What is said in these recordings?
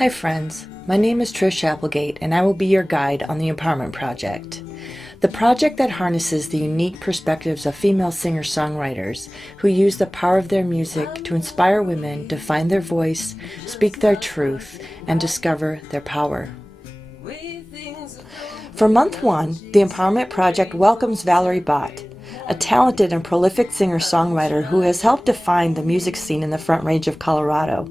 Hi friends, my name is Trish Applegate and I will be your guide on the Empowerment Project. The project that harnesses the unique perspectives of female singer-songwriters who use the power of their music to inspire women to find their voice, speak their truth, and discover their power. For month one, the Empowerment Project welcomes Valerie Bhat, a talented and prolific singer-songwriter who has helped define the music scene in the Front Range of Colorado.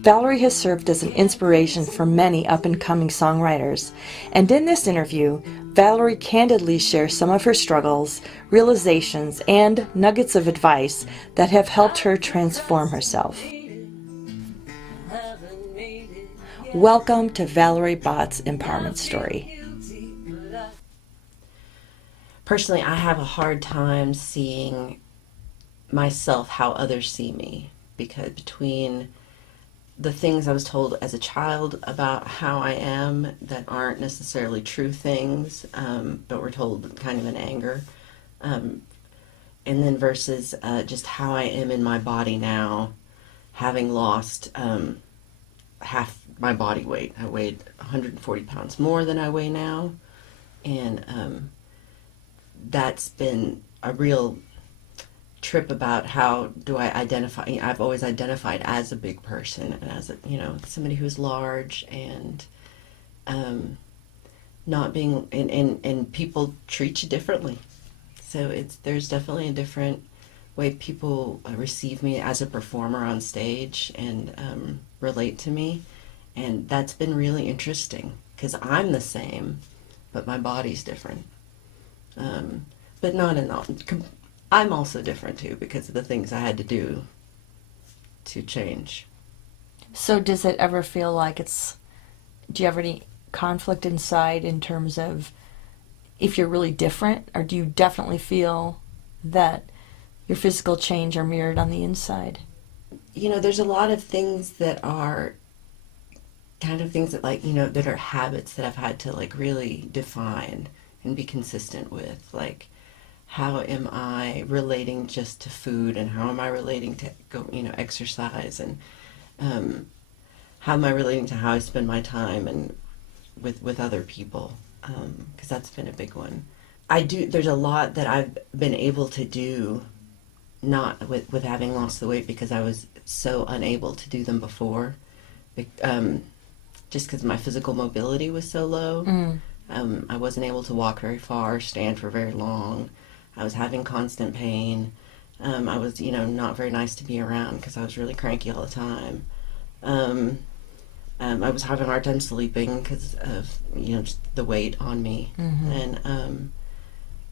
Valerie has served as an inspiration for many up-and-coming songwriters, and in this interview, Valerie candidly shares some of her struggles, realizations, and nuggets of advice that have helped her transform herself. Welcome to Valerie Bhat's empowerment story. Personally, I have a hard time seeing myself how others see me, because between the things I was told as a child about how I am that aren't necessarily true things, but were told kind of in anger, and then versus just how I am in my body now, having lost half my body weight. I weighed 140 pounds more than I weigh now, and that's been a real trip about how do I identify. I've always identified as a big person and as a, somebody who's large and not being, and people treat you differently. So there's definitely a different way people receive me as a performer on stage and relate to me, and that's been really interesting because I'm the same, but my body's different. But not in all. I'm also different too because of the things I had to do to change. So does it ever feel like do you have any conflict inside in terms of if you're really different, or do you definitely feel that your physical change are mirrored on the inside? There's a lot of things that are kind of things that that are habits that I've had to really define and be consistent with, like how am I relating just to food, and how am I relating to exercise, and how am I relating to how I spend my time and with other people, because that's been a big one. There's a lot that I've been able to do, not with having lost the weight, because I was so unable to do them before, just because my physical mobility was so low. I wasn't able to walk very far, stand for very long. I was having constant pain. I was, not very nice to be around because I was really cranky all the time. I was having a hard time sleeping because of, just the weight on me. Mm-hmm.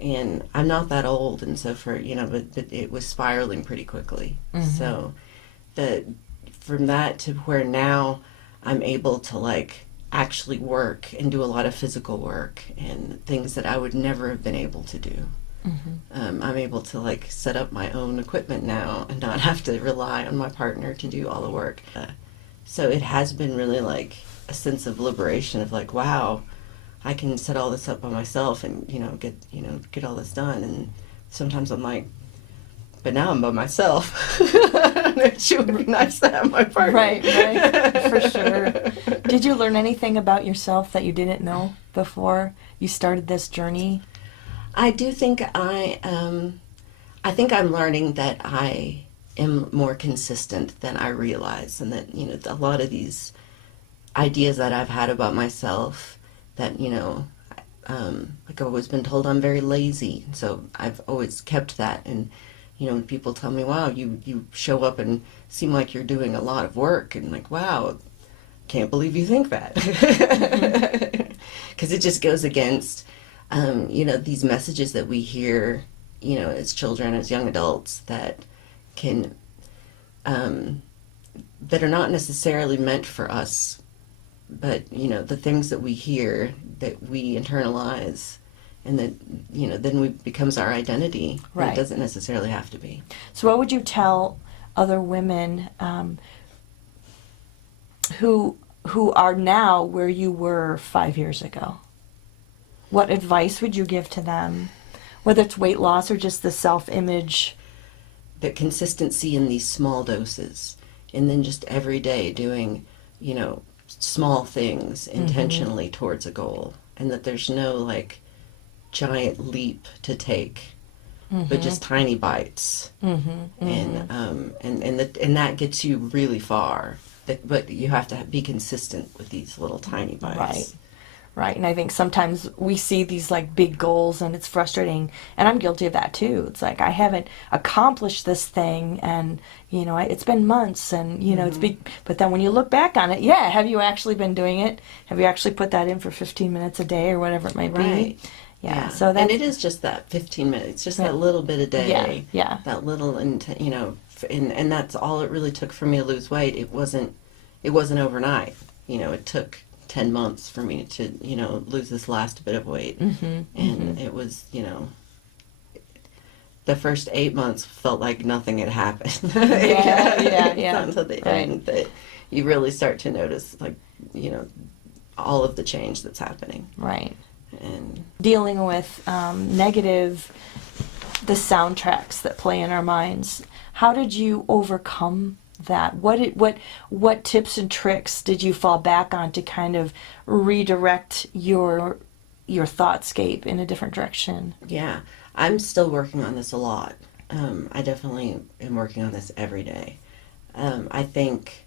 And I'm not that old, and so but it was spiraling pretty quickly. Mm-hmm. So from that to where now I'm able to actually work and do a lot of physical work and things that I would never have been able to do. Mm-hmm. I'm able to set up my own equipment now and not have to rely on my partner to do all the work. So it has been really a sense of liberation of wow, I can set all this up by myself and get all this done. And sometimes I'm but now I'm by myself. It would be nice to have my partner. Right, for sure. Did you learn anything about yourself that you didn't know before you started this journey? I do think I think I'm learning that I am more consistent than I realize, and that a lot of these ideas that I've had about myself, that I've always been told I'm very lazy, so I've always kept that. And when people tell me, wow, you show up and seem like you're doing a lot of work, and wow, can't believe you think that. Because it just goes against these messages that we hear, as children, as young adults, that can, that are not necessarily meant for us, but, the things that we hear, that we internalize, and that, then becomes our identity. Right. It doesn't necessarily have to be. So what would you tell other women who are now where you were 5 years ago? What advice would you give to them, whether it's weight loss or just the self-image? The consistency in these small doses, and then just every day doing, small things intentionally towards a goal, and that there's no like giant leap to take, but just tiny bites, and that gets you really far. But you have to be consistent with these little tiny bites. Right. Right. And I think sometimes we see these like big goals and it's frustrating. And I'm guilty of that too. It's like I haven't accomplished this thing and, it's been months and, it's big. But then when you look back on it, yeah, have you actually been doing it? Have you actually put that in for 15 minutes a day or whatever it might be? Right. Yeah. So and it is just that 15 minutes. It's just that little bit a day. Yeah. That little, and that's all it really took for me to lose weight. It wasn't overnight. It took 10 months for me to, lose this last bit of weight. And it was, the first 8 months felt like nothing had happened. Yeah. Until the end that you really start to notice, like, all of the change that's happening. Right. And dealing with the soundtracks that play in our minds. How did you overcome that? What tips and tricks did you fall back on to kind of redirect your thoughtscape in a different direction? Yeah, I'm still working on this a lot. I definitely am working on this every day. I think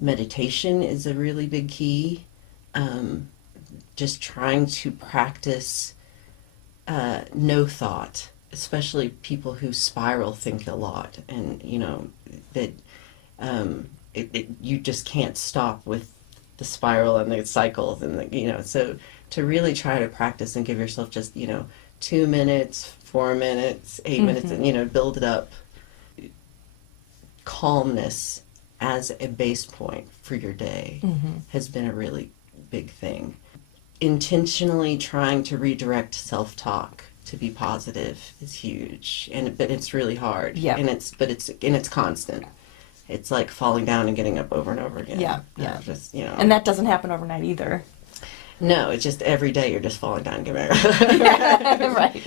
meditation is a really big key. Just trying to practice no thought, especially people who spiral think a lot, and that you just can't stop with the spiral and the cycles, and so to really try to practice and give yourself just 2 minutes, 4 minutes, 8 minutes, and build it up. Calmness as a base point for your day has been a really big thing. Intentionally trying to redirect self-talk to be positive is huge, but it's really hard. Yeah. And it's constant. It's like falling down and getting up over and over again. Yeah. Just And that doesn't happen overnight either. No, it's just every day you're just falling down and getting up. Right.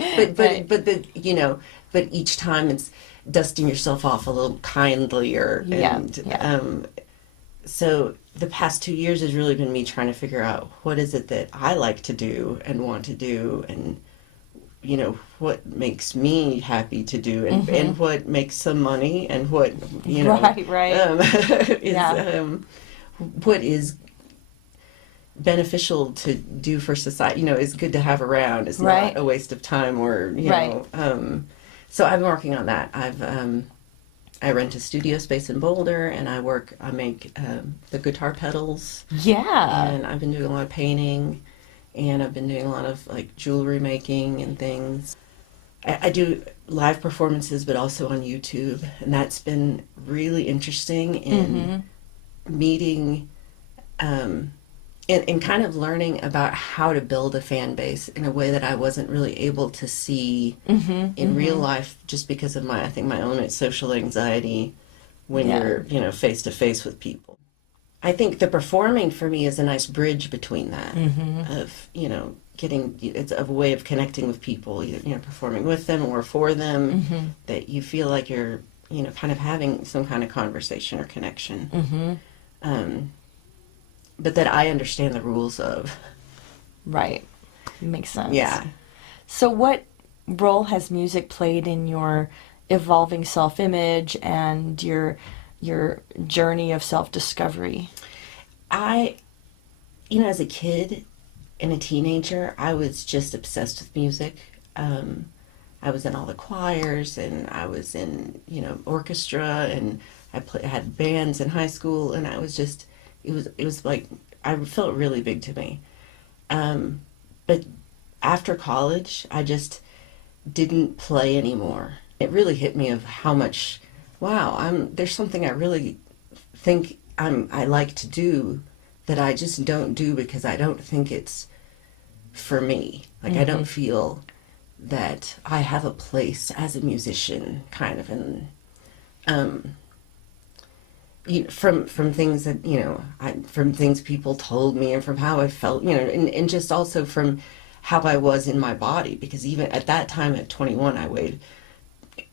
But each time it's dusting yourself off a little kindlier. So the past 2 years has really been me trying to figure out what is it that I like to do and want to do, and what makes me happy to do, and what makes some money, and what what is beneficial to do for society, is good to have around, is not a waste of time, or so I've been working on that. I rent a studio space in Boulder, and I make the guitar pedals. Yeah. And I've been doing a lot of painting, and I've been doing a lot of like jewelry making and things. I do live performances, but also on YouTube, and that's been really interesting in meeting and kind of learning about how to build a fan base in a way that I wasn't really able to see in real life, just because of my own social anxiety when you're face to face with people. I think the performing for me is a nice bridge between that of it's a way of connecting with people, either performing with them or for them, that you feel like you're kind of having some kind of conversation or connection. But that I understand the rules of. Right. Makes sense. Yeah. So what role has music played in your evolving self-image and your journey of self-discovery? As a kid and a teenager, I was just obsessed with music. I was in all the choirs, and I was in, orchestra, and I had bands in high school, and I was just, it was like, I felt really big to me. But after college, I just didn't play anymore. It really hit me of how much, there's something I really think I like to do that I just don't do because I don't think it's for me. Like, I don't feel that I have a place as a musician, kind of, and from things that from things people told me, and from how I felt, and just also from how I was in my body, because even at that time at 21 I weighed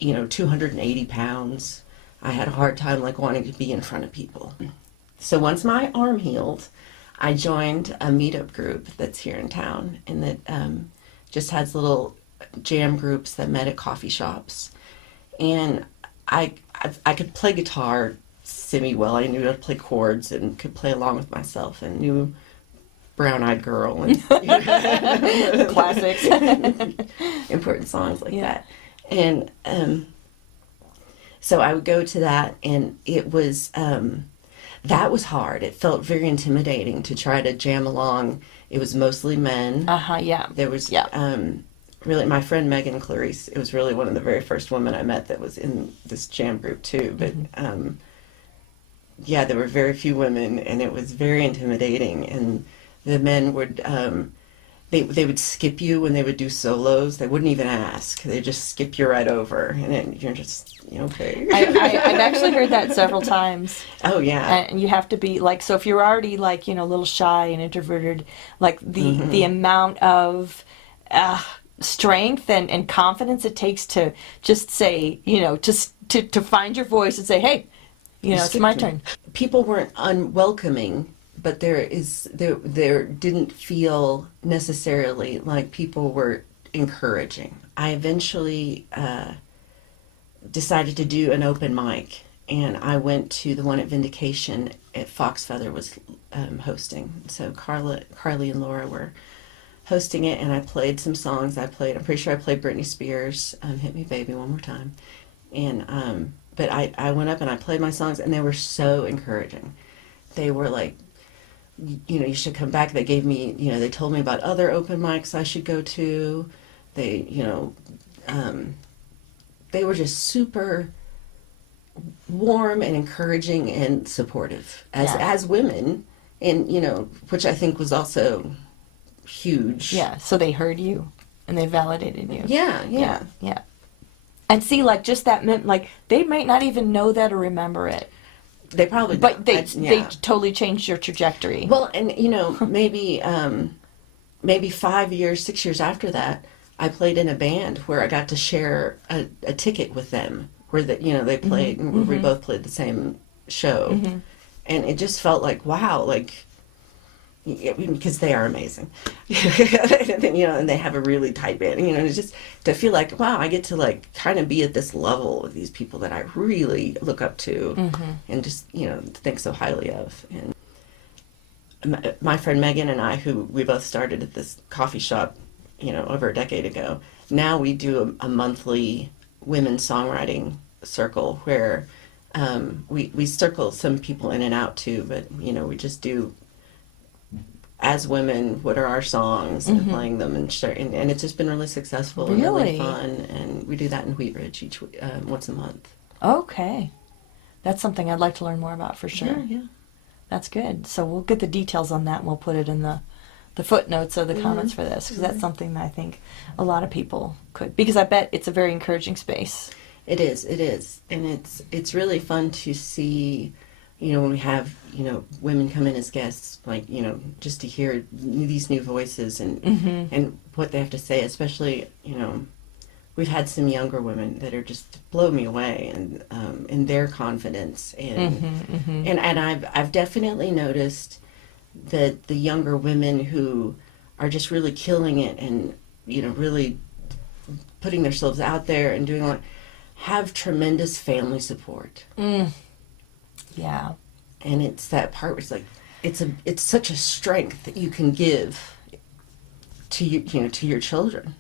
280 pounds. I had a hard time wanting to be in front of people. So once my arm healed, I joined a meetup group that's here in town, and that just has little jam groups that met at coffee shops. And I could play guitar semi well. I knew how to play chords and could play along with myself, and knew Brown Eyed Girl and Classics. important songs like that. And so I would go to that, and it was that was hard. It felt very intimidating to try to jam along. It was mostly men. Yeah. There was really my friend Megan Clarice. It was really one of the very first women I met that was in this jam group too. But there were very few women, and it was very intimidating. And the men would they would skip you when they would do solos. They wouldn't even ask. They'd just skip you right over, and then you're just okay. I've actually heard that several times. Oh yeah. And you have to be like, so if you're already like, a little shy and introverted, like the amount of strength and confidence it takes to just say, to find your voice and say, hey, it's my turn. People weren't unwelcoming, but there didn't feel necessarily like people were encouraging. I eventually decided to do an open mic, and I went to the one at Vindication at Fox Feather was hosting. So Carly and Laura were hosting it, and I played some songs. I'm pretty sure I played Britney Spears, Hit Me Baby One More Time. And but I went up and I played my songs, and they were so encouraging. They were like, you should come back. They gave me, they told me about other open mics I should go to. They, they were just super warm and encouraging and supportive as women, and which I think was also huge. Yeah, so they heard you and they validated you. Yeah. And see, like, just that meant, like, they might not even know that or remember it. They probably don't. But they totally changed your trajectory. Well, and, maybe 5 years, 6 years after that, I played in a band where I got to share a ticket with them, where they played, and we both played the same show. Mm-hmm. And it just felt like, wow, like, because they are amazing. And they have a really tight band. It's just to feel like, wow, I get to like kind of be at this level with these people that I really look up to, and just think so highly of. And my friend Megan and I, who we both started at this coffee shop, over a decade ago. Now we do a monthly women's songwriting circle where we circle some people in and out too, but we just do, as women, what are our songs, and playing them and sharing, and it's just been really successful and really fun. And we do that in Wheat Ridge once a month. Okay, that's something I'd like to learn more about for sure. Yeah. That's good. So we'll get the details on that, and we'll put it in the footnotes of the comments for this, because that's something that I think a lot of people could, because I bet it's a very encouraging space. It is, and it's really fun to see. When we have, women come in as guests, like, just to hear these new voices and what they have to say, especially, we've had some younger women that are just blow me away, and in their confidence. And I've definitely noticed that the younger women who are just really killing it and, really putting themselves out there and doing have tremendous family support. Yeah. And it's that part where it's like, it's such a strength that you can give to you, to your children.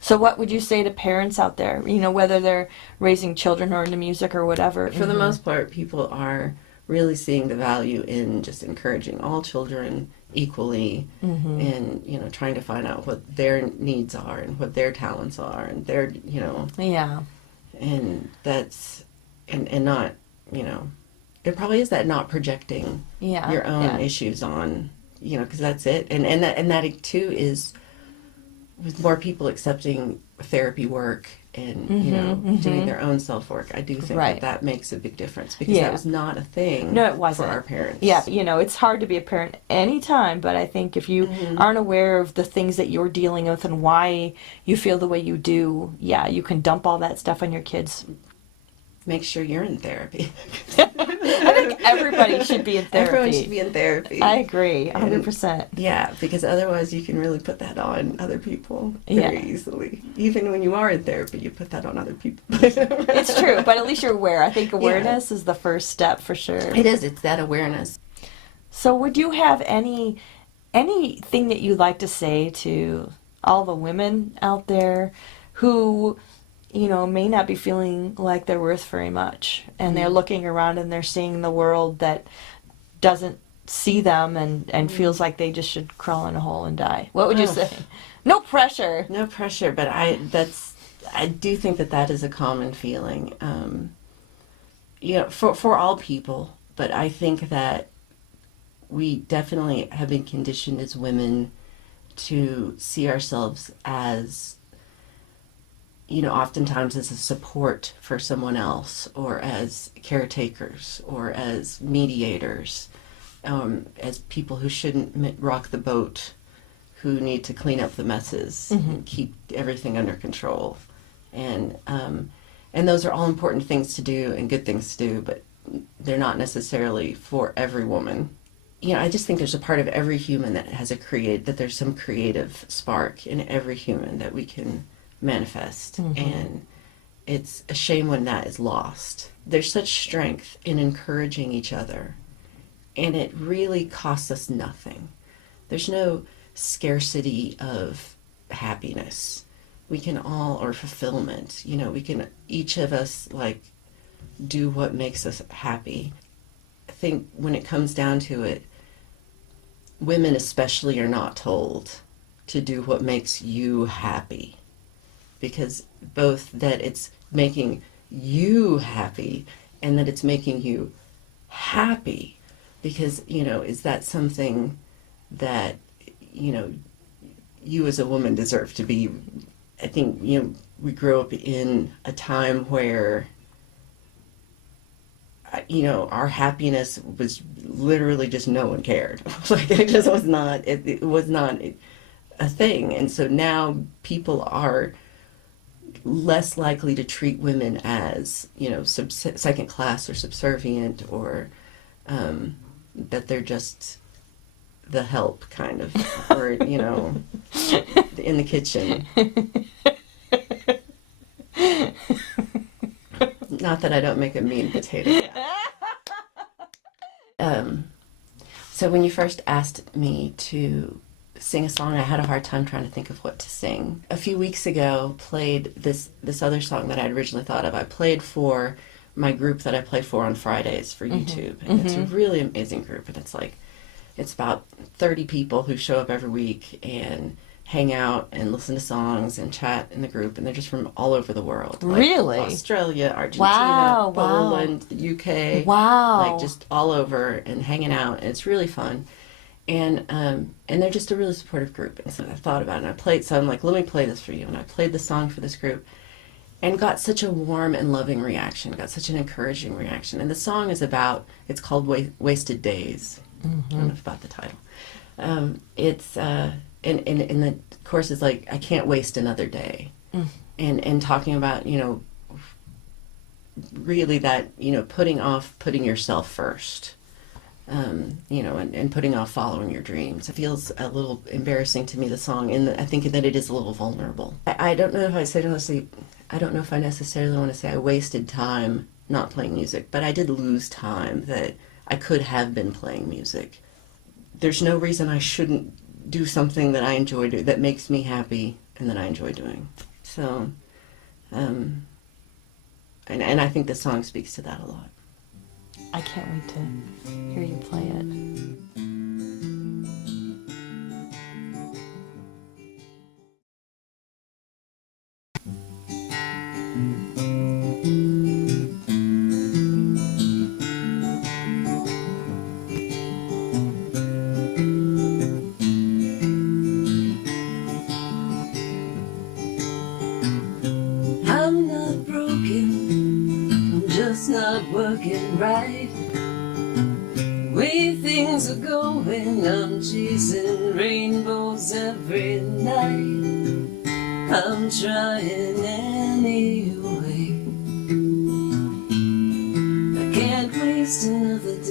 So what would you say to parents out there, whether they're raising children or into music or whatever? For the most part, people are really seeing the value in just encouraging all children equally, and trying to find out what their needs are and what their talents are, and their and that's and not there probably is that not projecting your own issues on, because that's it. And that too is with more people accepting therapy work and, doing their own self-work. I do think that makes a big difference, because that was not a thing it wasn't. For our parents. Yeah, it's hard to be a parent anytime, but I think if you aren't aware of the things that you're dealing with and why you feel the way you do, you can dump all that stuff on your kids. Make sure you're in therapy. I think everybody should be in therapy. Everyone should be in therapy. I agree, 100%. Yeah, because otherwise you can really put that on other people very easily. Even when you are in therapy, you put that on other people. It's true, but at least you're aware. I think awareness is the first step for sure. It is. It's that awareness. So would you have anything that you'd like to say to all the women out there who, may not be feeling like they're worth very much, and they're looking around and they're seeing the world that doesn't see them and feels like they just should crawl in a hole and die? What would you say? No pressure. No pressure, but I do think that is a common feeling. For all people, but I think that we definitely have been conditioned as women to see ourselves as, oftentimes as a support for someone else, or as caretakers, or as mediators, as people who shouldn't rock the boat, who need to clean up the messes and keep everything under control. And those are all important things to do and good things to do, but they're not necessarily for every woman. I just think there's a part of every human that has that there's some creative spark in every human that we can manifest. And it's a shame when that is lost. There's such strength in encouraging each other, and it really costs us nothing. There's no scarcity of happiness. We can all, or fulfillment, we can, each of us, do what makes us happy. I think when it comes down to it, women especially are not told to do what makes you happy, because both that it's making you happy and that it's making you happy, because, is that something that, you as a woman deserve to be. I think, we grew up in a time where, our happiness was literally just no one cared. It just was not, it was not a thing. And so now people are less likely to treat women as, second class or subservient, or that they're just the help kind of, or, in the kitchen. Not that I don't make a mean potato. So when you first asked me to sing a song, I had a hard time trying to think of what to sing. A few weeks ago, played this other song that I had originally thought of. I played for my group that I play for on Fridays for YouTube, and it's a really amazing group. And it's about 30 people who show up every week and hang out and listen to songs and chat in the group, and they're just from all over the world. Really? Australia, Argentina, Poland, the UK. Wow. Just all over and hanging out, and it's really fun. And they're just a really supportive group. And so I thought about it, and so I'm like, let me play this for you. And I played the song for this group and got such a warm and loving reaction, got such an encouraging reaction. And the song is it's called Wasted Days. I don't know about the title. It's and the chorus is I can't waste another day. And talking about, really that, putting yourself first, and putting off following your dreams. It feels a little embarrassing to me, the song, and I think that it is a little vulnerable. I don't know if I don't know if I necessarily want to say I wasted time not playing music, but I did lose time that I could have been playing music. There's no reason I shouldn't do something that I enjoy doing, that makes me happy and that I enjoy doing. So, and I think the song speaks to that a lot. I can't wait to hear you play it. I'm not broken, I'm just not working right. The way things are going, I'm chasing rainbows every night. I'm trying anyway. I can't waste another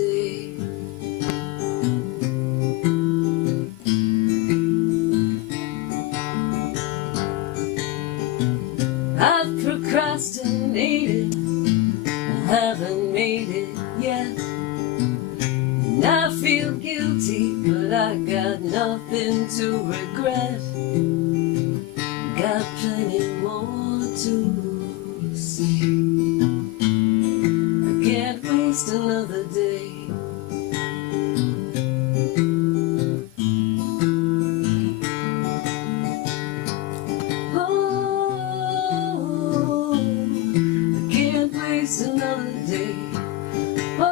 haven't made it, I haven't made it yet. And I feel guilty, but I got nothing to regret. Got plenty more to say. I can't waste another day. Oh, I can't waste another day. Oh,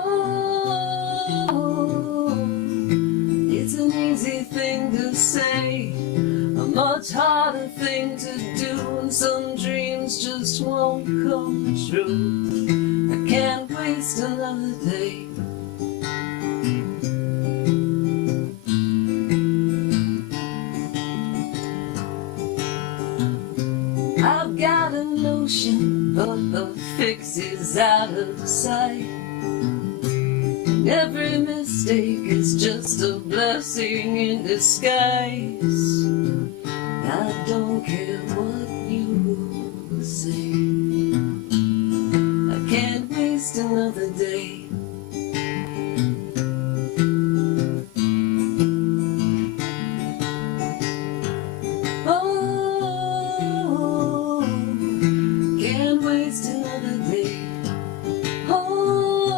it's an easy thing to say, a much harder thing to do, and some dreams just won't come true. I can't waste another day. I've got a notion, but the fix is out of sight. And every mistake is just a blessing in disguise. I don't care what you say. I can't waste another day. Oh, can't waste another day. Oh,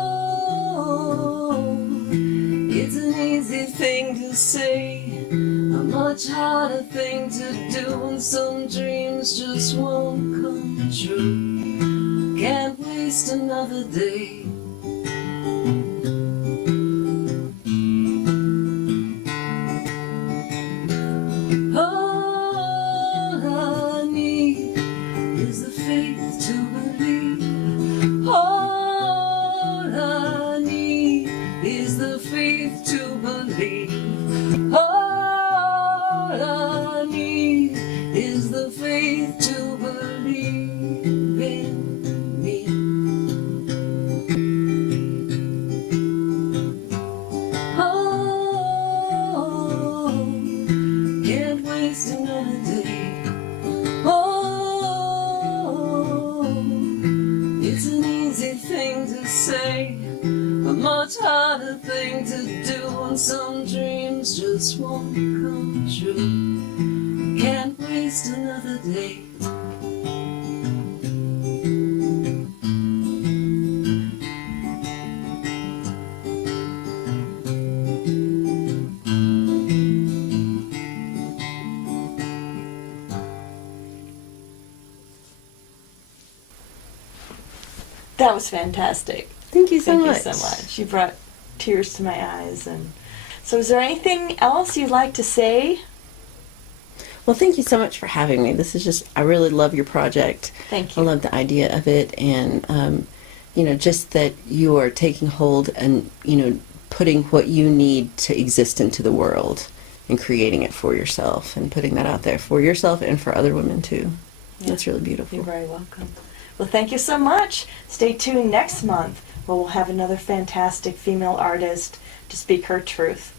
it's an easy thing to say, a much harder thing to do, and some dreams just won't come true. Can't waste another day. All I need is the faith to believe. All I need is the faith to believe. All I need is the faith to believe in me. Oh, can't waste another day. Oh, it's an easy thing to say, a much harder thing to do, and some dreams just won't come true. Can't waste another day. That was fantastic. Thank you so Thank much. you so much. You brought tears to my eyes. And so is there anything else you'd like to say? Well, thank you so much for having me. This is just, I really love your project. Thank I you. love the idea of it, and just that you are taking hold and putting what you need to exist into the world and creating it for yourself and putting that out there for yourself and for other women too. Yeah. That's really beautiful. You're very welcome. Well, thank you so much. Stay tuned next month where we'll have another fantastic female artist to speak her truth.